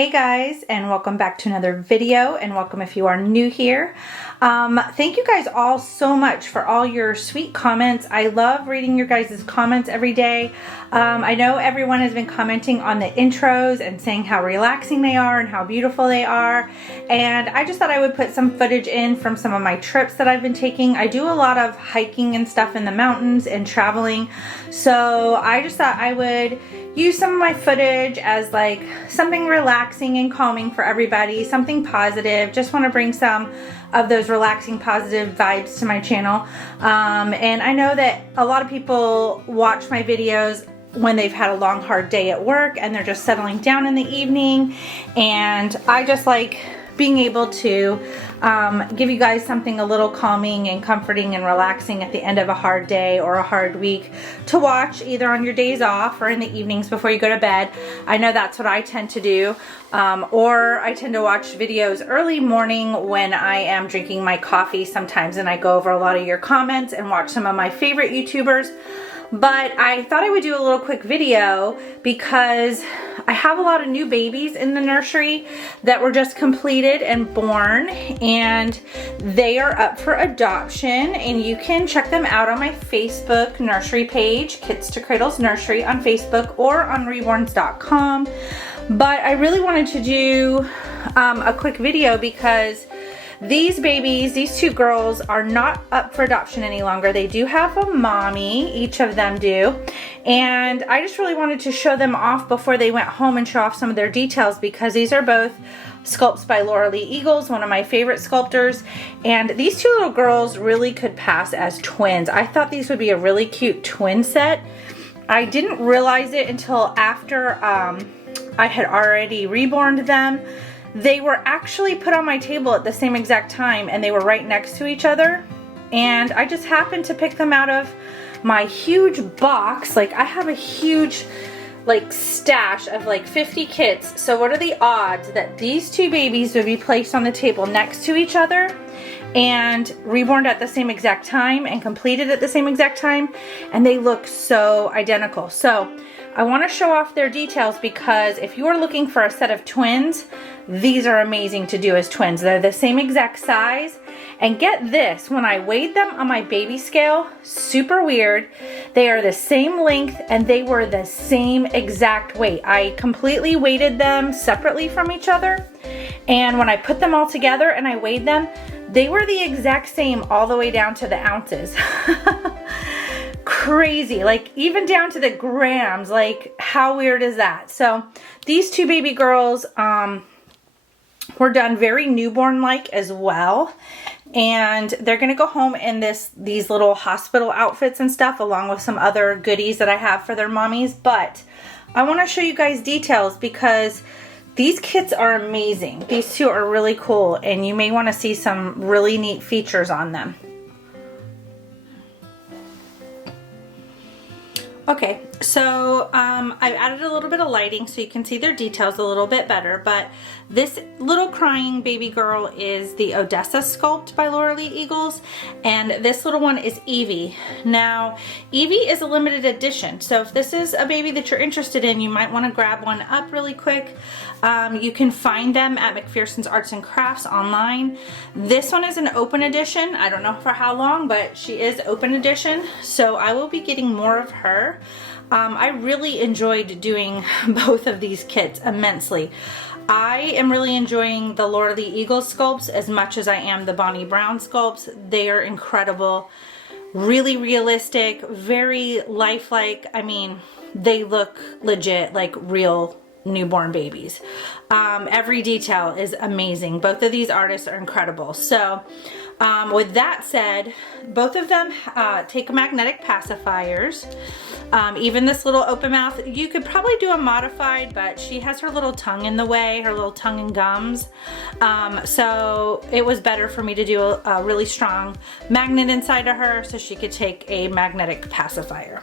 Hey guys, and welcome back to another video, and welcome if you are new here. Thank you guys all so much for all your sweet comments. I love reading your guys' comments every day. I know everyone has been commenting on the intros and saying how relaxing they are and how beautiful they are, and I just thought I would put some footage in from some of my trips that I've been taking. I do a lot of hiking and stuff in the mountains and traveling, so I just thought I would use some of my footage as like something relaxing and calming for everybody, something positive. Just want to bring some of those relaxing positive vibes to my channel. And I know that a lot of people watch my videos when they've had a long hard day at work and they're just settling down in the evening, and I just like being able to give you guys something a little calming and comforting and relaxing at the end of a hard day or a hard week to watch either on your days off or in the evenings before you go to bed. I know that's what I tend to do, or I tend to watch videos early morning when I am drinking my coffee sometimes, and I go over a lot of your comments and watch some of my favorite YouTubers. But I thought I would do a little quick video because I have a lot of new babies in the nursery that were just completed and born, and they are up for adoption, and you can check them out on my Facebook nursery page, Kits to Cradles Nursery on Facebook or on reborns.com. But I really wanted to do a quick video because these babies, these two girls, are not up for adoption any longer. They do have a mommy, each of them do. And I just really wanted to show them off before they went home and show off some of their details, because these are both sculpts by Laura Lee Eagles, one of my favorite sculptors. And these two little girls really could pass as twins. I thought these would be a really cute twin set. I didn't realize it until after I had already reborned them. They were actually put on my table at the same exact time, and they were right next to each other, and I just happened to pick them out of my huge box. Like, I have a huge like stash of like 50 kits, so what are the odds that these two babies would be placed on the table next to each other and reborn at the same exact time and completed at the same exact time, and they look so identical. So I want to show off their details because if you are looking for a set of twins, these are amazing to do as twins. They're the same exact size, and get this, when I weighed them on my baby scale, super weird, they are the same length and they were the same exact weight. I completely weighted them separately from each other, and when I put them all together and I weighed them, they were the exact same all the way down to the ounces. Crazy, like even down to the grams. Like, how weird is that? So these two baby girls were done very newborn like as well, and they're gonna go home in these little hospital outfits and stuff, along with some other goodies that I have for their mommies. But I want to show you guys details because these kits are amazing. These two are really cool, and you may want to see some really neat features on them. Okay, so I've added a little bit of lighting so you can see their details a little bit better, but this little crying baby girl is the Odessa sculpt by Laura Lee Eagles, and this little one is Evie. Now, Evie is a limited edition, so if this is a baby that you're interested in, you might want to grab one up really quick. You can find them at McPherson's Arts and Crafts online. This one is an open edition. I don't know for how long, but she is open edition, so I will be getting more of her. I really enjoyed doing both of these kits immensely. I am really enjoying the Laura Lee Eagles sculpts as much as I am the Bonnie Brown sculpts. They are incredible, really realistic, very lifelike. I mean, they look legit like real newborn babies. Every detail is amazing. Both of these artists are incredible. So with that said, both of them take magnetic pacifiers. Even this little open mouth, you could probably do a modified, but she has her little tongue in the way, her little tongue and gums. So it was better for me to do a really strong magnet inside of her so she could take a magnetic pacifier.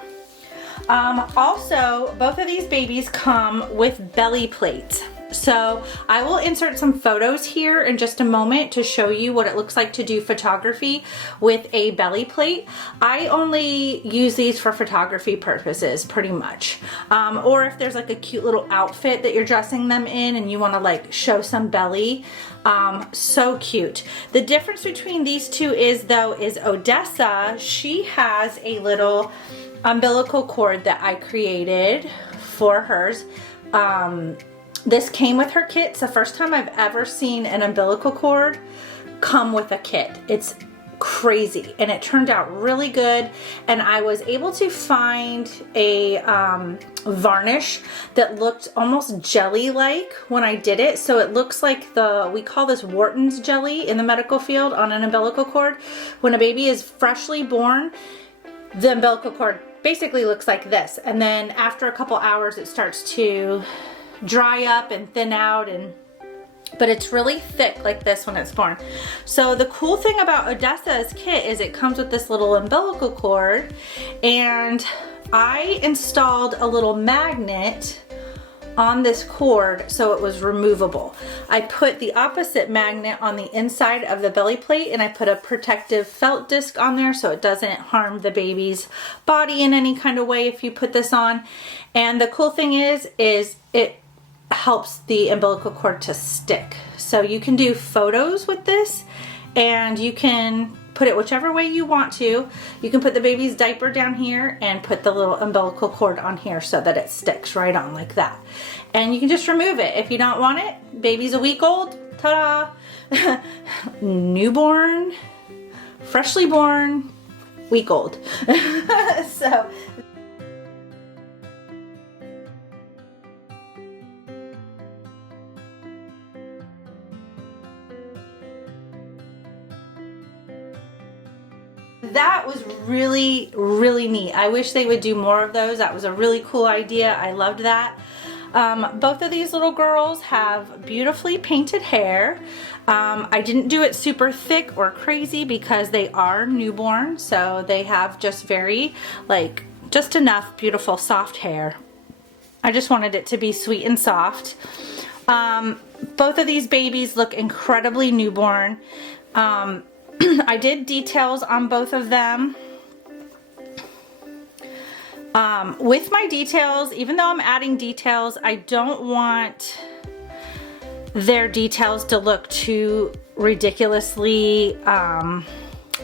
Also, both of these babies come with belly plates. So I will insert some photos here in just a moment to show you what it looks like to do photography with a belly plate. I only use these for photography purposes pretty much. Or if there's like a cute little outfit that you're dressing them in and you want to like show some belly. So cute. The difference between these two is Odessa, she has a little umbilical cord that I created for hers. This came with her kit. It's the first time I've ever seen an umbilical cord come with a kit. It's crazy, and it turned out really good. And I was able to find a varnish that looked almost jelly-like when I did it. So it looks like we call this Wharton's jelly in the medical field on an umbilical cord. When a baby is freshly born, the umbilical cord basically looks like this. And then after a couple hours, it starts to dry up and thin out, but it's really thick like this when it's born. So the cool thing about Odessa's kit is it comes with this little umbilical cord, and I installed a little magnet on this cord so it was removable. I put the opposite magnet on the inside of the belly plate, and I put a protective felt disc on there so it doesn't harm the baby's body in any kind of way if you put this on. And the cool thing is it helps the umbilical cord to stick. So you can do photos with this, and you can put it whichever way you want to. You can put the baby's diaper down here and put the little umbilical cord on here so that it sticks right on like that. And you can just remove it if you don't want it. Baby's a week old, ta-da! Newborn, freshly born, week old. So that was really, really neat. I wish they would do more of those. That was a really cool idea. I loved that. Both of these little girls have beautifully painted hair. I didn't do it super thick or crazy because they are newborn, so they have just very, like, just enough beautiful soft hair. I just wanted it to be sweet and soft. Both of these babies look incredibly newborn. I did details on both of them. With my details, even though I'm adding details, I don't want their details to look too ridiculously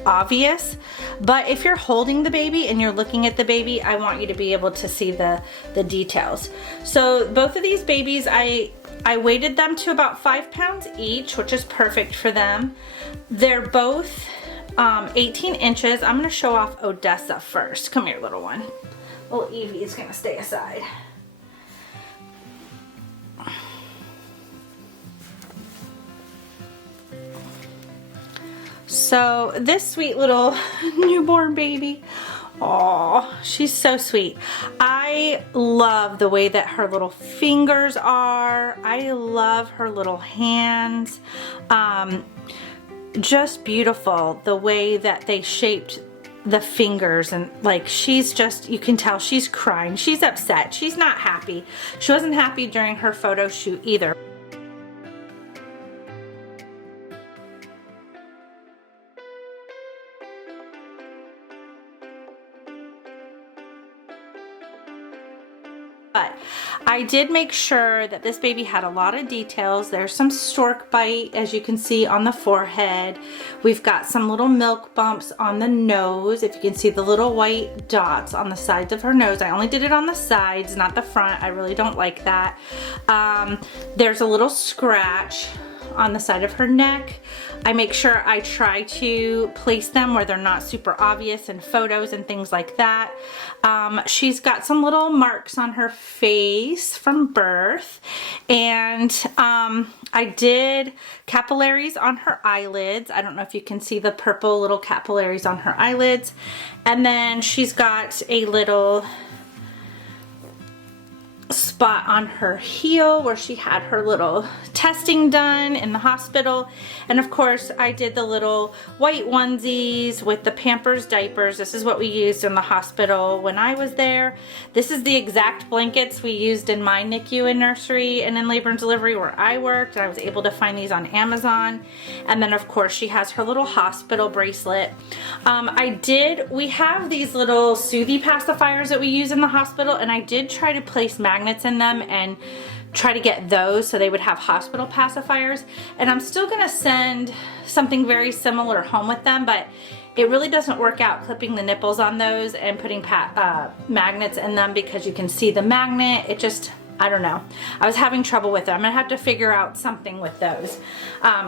obvious. But if you're holding the baby and you're looking at the baby, I want you to be able to see the details. So both of these babies, I weighted them to about 5 pounds each, which is perfect for them. They're both 18 inches. I'm going to show off Odessa first. Come here, little one. Little Evie is going to stay aside. So this sweet little newborn baby, oh, she's so sweet. I love the way that her little fingers are. I love her little hands. Just beautiful the way that they shaped the fingers, and like she's just, you can tell she's crying. She's upset. She's not happy. She wasn't happy during her photo shoot either. But I did make sure that this baby had a lot of details. There's some stork bite, as you can see, on the forehead. We've got some little milk bumps on the nose. If you can see the little white dots on the sides of her nose. I only did it on the sides, not the front. I really don't like that. There's a little scratch on the side of her neck. I make sure I try to place them where they're not super obvious in photos and things like that. She's got some little marks on her face from birth, and I did capillaries on her eyelids. I don't know if you can see the purple little capillaries on her eyelids. And then she's got a little spot on her heel where she had her little testing done in the hospital. And of course I did the little white onesies with the Pampers diapers. This is what we used in the hospital when I was there. This is the exact blankets we used in my NICU and nursery and in labor and delivery where I worked. I was able to find these on Amazon. And then of course she has her little hospital bracelet. We have these little Soothy pacifiers that we use in the hospital, and I did try to place magnets in them and try to get those so they would have hospital pacifiers. And I'm still gonna send something very similar home with them, but it really doesn't work out clipping the nipples on those and putting magnets in them, because you can see the magnet. It just, I don't know. I was having trouble with it. I'm gonna have to figure out something with those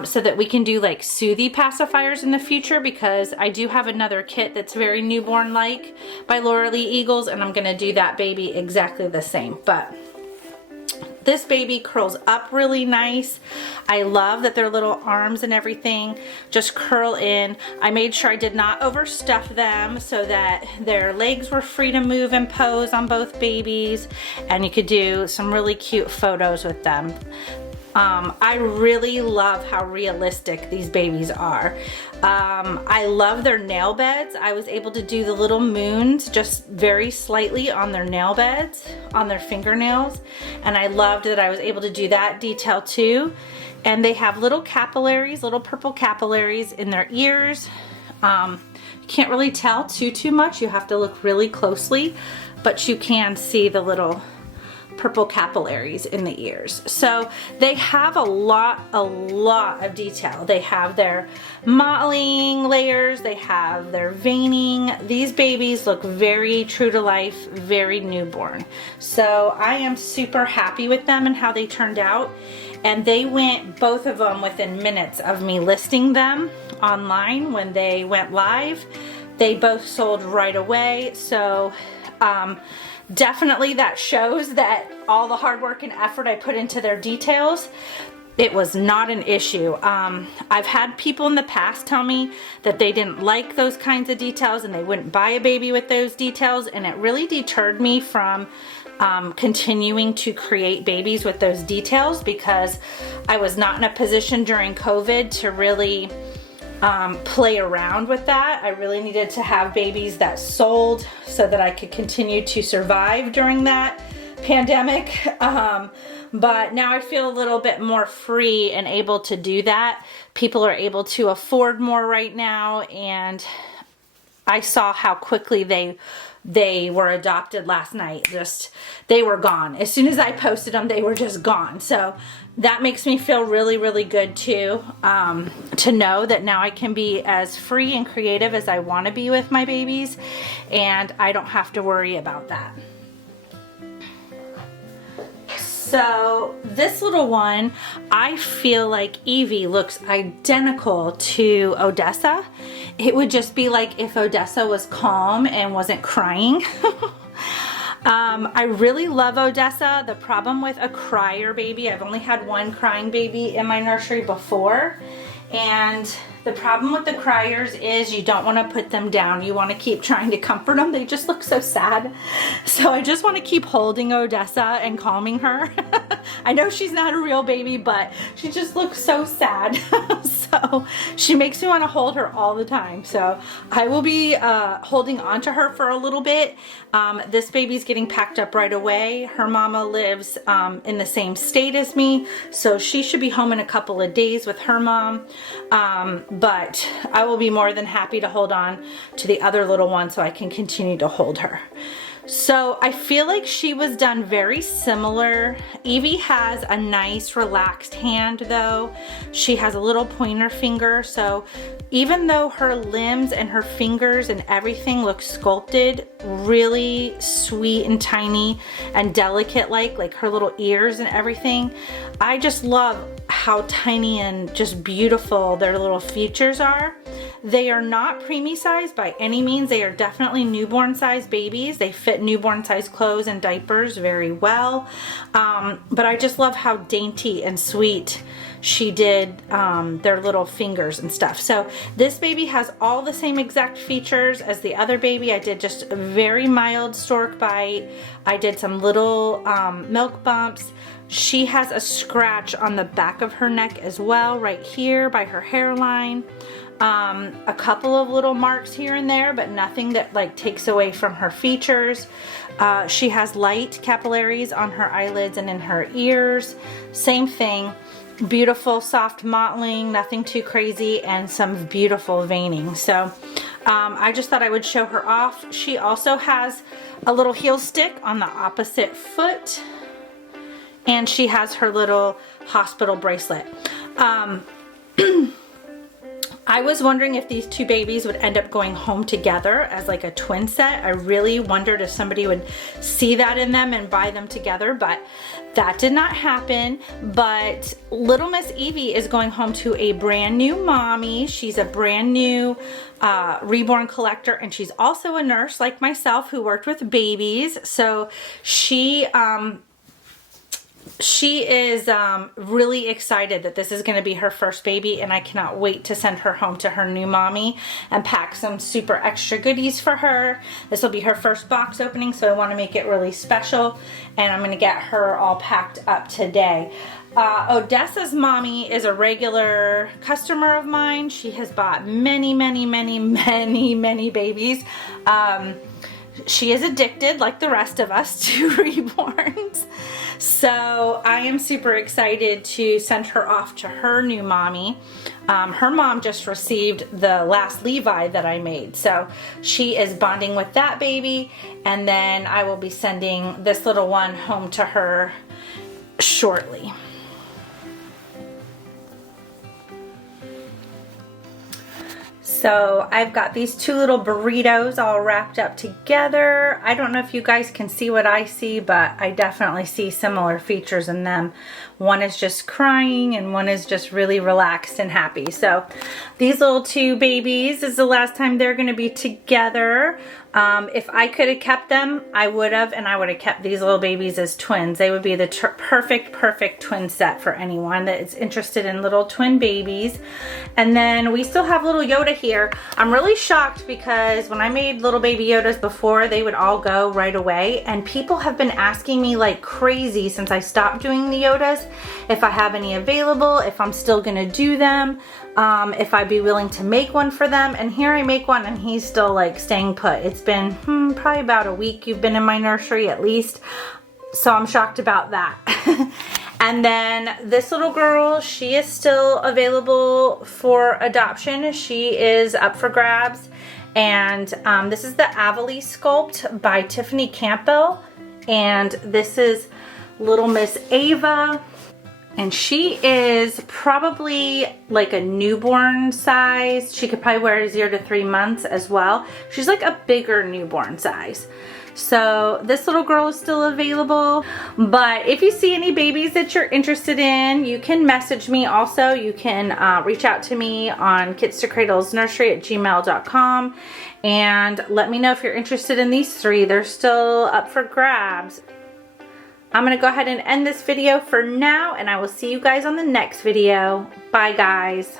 so that we can do like Soothy pacifiers in the future, because I do have another kit that's very newborn-like by Laura Lee Eagles, and I'm gonna do that baby exactly the same. But this baby curls up really nice. I love that their little arms and everything just curl in. I made sure I did not overstuff them so that their legs were free to move and pose on both babies, and you could do some really cute photos with them. I really love how realistic these babies are. I love their nail beds. I was able to do the little moons just very slightly on their nail beds, on their fingernails, and I loved that I was able to do that detail too. And they have little capillaries, little purple capillaries in their ears. You can't really tell too much. You have to look really closely, but you can see the little purple capillaries in the ears. So they have a lot of detail. They have their mottling layers, they have their veining. These babies look very true to life, very newborn. So I am super happy with them and how they turned out. And they went, both of them, within minutes of me listing them online. When they went live, they both sold right away. So definitely that shows that all the hard work and effort I put into their details, it was not an issue. I've had people in the past tell me that they didn't like those kinds of details and they wouldn't buy a baby with those details, and it really deterred me from continuing to create babies with those details, because I was not in a position during COVID to really play around with that. I really needed to have babies that sold so that I could continue to survive during that pandemic. But now I feel a little bit more free and able to do that. People are able to afford more right now, and I saw how quickly they were adopted last night. Just, they were gone. As soon as I posted them, they were just gone. So that makes me feel really good too, to know that now I can be as free and creative as I want to be with my babies, and I don't have to worry about that. So this little one, I feel like Evie looks identical to Odessa. It would just be like if Odessa was calm and wasn't crying. I really love Odessa. The problem with a crier baby, I've only had one crying baby in my nursery before, and the problem with the criers is you don't want to put them down. You want to keep trying to comfort them. They just look so sad. So I just want to keep holding Odessa and calming her. I know she's not a real baby, but she just looks so sad. So she makes me want to hold her all the time. So I will be holding on to her for a little bit. This baby's getting packed up right away. Her mama lives in the same state as me, so she should be home in a couple of days with her mom. But I will be more than happy to hold on to the other little one so I can continue to hold her. So I feel like she was done very similar. Evie has a nice relaxed hand though. She has a little pointer finger, so even though her limbs and her fingers and everything look sculpted, really sweet and tiny and delicate, like her little ears and everything, I just love how tiny and just beautiful their little features are. They are not preemie size by any means. They are definitely newborn size babies. They fit newborn size clothes and diapers very well. But I just love how dainty and sweet she did their little fingers and stuff. So this baby has all the same exact features as the other baby. I did just a very mild stork bite. I did some little milk bumps. She has a scratch on the back of her neck as well, right here by her hairline. A couple of little marks here and there, but nothing that like takes away from her features. She has light capillaries on her eyelids and in her ears. Same thing. Beautiful soft mottling, nothing too crazy, and some beautiful veining. So I just thought I would show her off. She also has a little heel stick on the opposite foot, and she has her little hospital bracelet. I was wondering if these two babies would end up going home together as like a twin set. I really wondered if somebody would see that in them and buy them together, but that did not happen. But little Miss Evie is going home to a brand new mommy. She's a brand new Reborn collector, and she's also a nurse like myself who worked with babies. So she is really excited that this is going to be her first baby, and I cannot wait to send her home to her new mommy and pack some super extra goodies for her. This will be her first box opening, so I want to make it really special, and I'm going to get her all packed up today. Odessa's mommy is a regular customer of mine. She has bought many babies. She is addicted, like the rest of us, to Reborns. So I am super excited to send her off to her new mommy. Her mom just received the last Levi that I made. So she is bonding with that baby. And then I will be sending this little one home to her shortly. So I've got these two little burritos all wrapped up together. I don't know if you guys can see what I see, but I definitely see similar features in them. One is just crying and one is just really relaxed and happy. So these little two babies is the last time they're going to be together. If I could have kept them, I would have, and I would have kept these little babies as twins. They would be the perfect twin set for anyone that is interested in little twin babies. And then we still have little Yoda here. I'm really shocked because when I made little baby Yodas before, they would all go right away. And people have been asking me like crazy since I stopped doing the Yodas if I have any available, if I'm still gonna do them, if I'd be willing to make one for them. And here I make one and he's still like staying put. It's been probably about a week you've been in my nursery at least. So I'm shocked about that. And then this little girl, she is still available for adoption. She is up for grabs. And this is the Avali Sculpt by Tiffany Campbell. And this is little Miss Ava. And she is probably like a newborn size. She could probably wear 0 to 3 months as well. She's like a bigger newborn size. So this little girl is still available. But if you see any babies that you're interested in, you can message me also. You can reach out to me on kitstokradlesnursery@gmail.com and let me know if you're interested in these three. They're still up for grabs. I'm going to go ahead and end this video for now, and I will see you guys on the next video. Bye, guys.